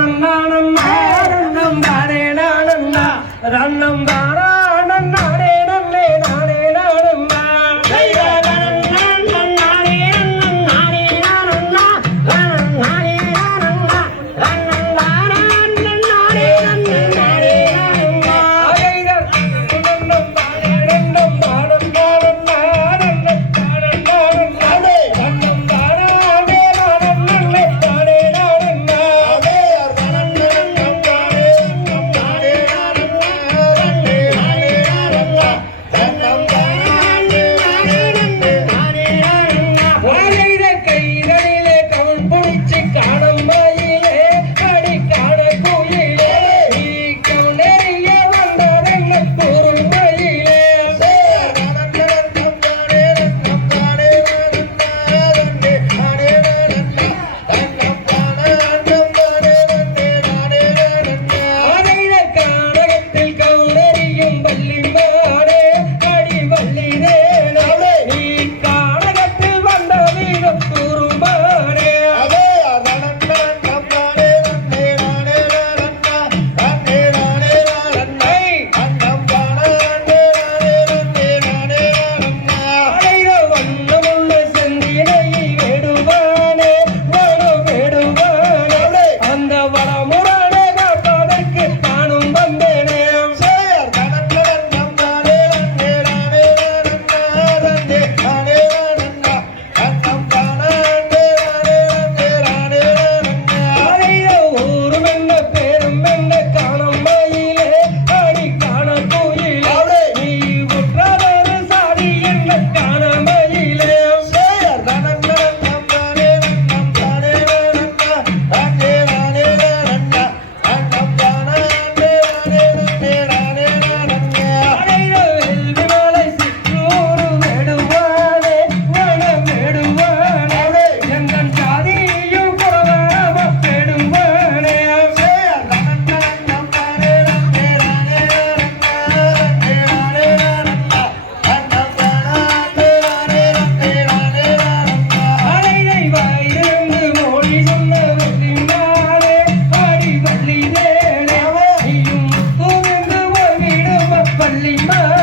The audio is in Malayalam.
നാനന്ദ രണ്ണം താ Lima.